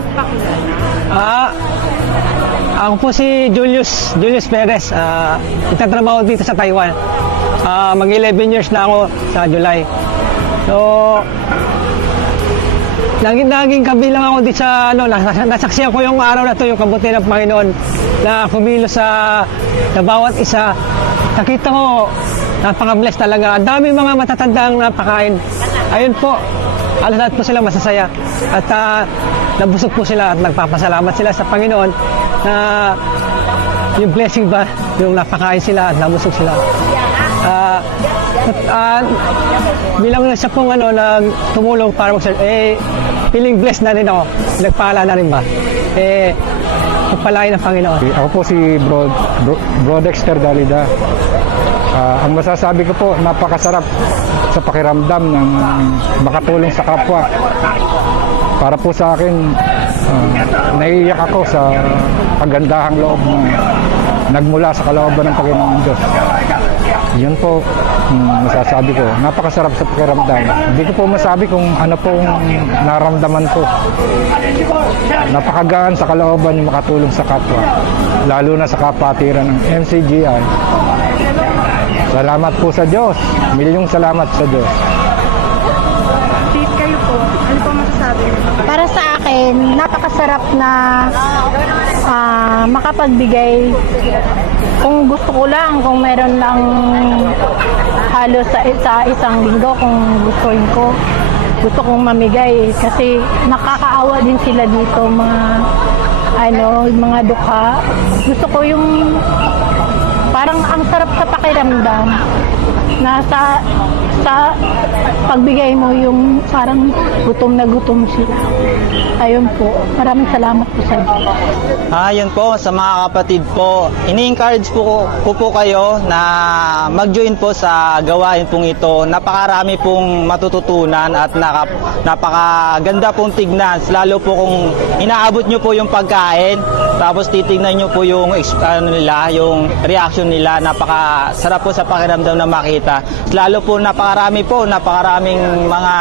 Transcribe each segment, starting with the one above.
magpakilala? Ako po si Julius Perez. Itatrabaho dito sa Taiwan. Mag-11 years na ako sa July. So, naging kabilang ako dito sa nasaksihan ko yung araw na to, yung kabutihan ng Panginoon na kumilos sa bawat isa. Nakita ko, napaka-bless talaga. Ang dami mga matatandang napakain. Ayun po, lahat po sila masasaya. At nabusog po sila at nagpapasalamat sila sa Panginoon na yung blessing ba, yung napakain sila at nabusog sila. Bilang siya pong tumulong para feeling blessed na rin ako. Nagpala na rin ba? Pagpalain ng Panginoon. Ako po si Bro Dexter Dalida. Ang masasabi ko po, napakasarap sa pakiramdam ng makatulong sa kapwa. Para po sa akin, naiiyak ako sa kagandahang loob na nagmula sa kalooban ng Panginoon Diyos. Yun po masasabi ko. Napakasarap sa pakiramdam. Hindi ko po masabi kung ano pong naramdaman ko. Napakagaan sa kalooban yung makatulong sa kapwa. Lalo na sa kapatiran ng MCGI. Salamat po sa Diyos. Milyong salamat sa Diyos. Date kayo po. Ano po masasabi? Para sa akin, napakasarap na makapagbigay. Kung gusto ko lang, kung meron lang halos sa isang linggo, kung gusto kong mamigay. Kasi nakakaawa din sila dito, mga dukha. Gusto ko yung parang ang sarap sa pakiramdam na sa pagbigay mo yung parang gutom na gutom sila. Ayun po. Maraming salamat po sa inyo. Yun po, sa mga kapatid po, ini-encourage ko po kayo na mag-join po sa gawain pong ito. Napakarami pong matututunan at napakaganda pong tignan. Lalo po kung inaabot nyo po yung pagkain, tapos titignan nyo po yung yung reaction nila. Napakasarap po sa pakiramdam na makita. Lalo po napakaraming mga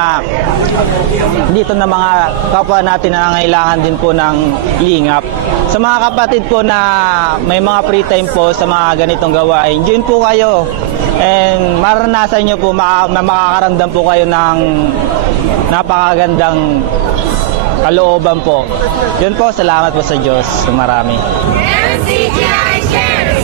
dito na mga kapwa natin na nangailangan din po ng lingap. Sa mga kapatid po na may mga free time po sa mga ganitong gawain, join po kayo and maranasan nyo po, makakaramdam po kayo ng napakagandang kalooban po. Yun po, salamat po sa Diyos. Marami. MCGI Share!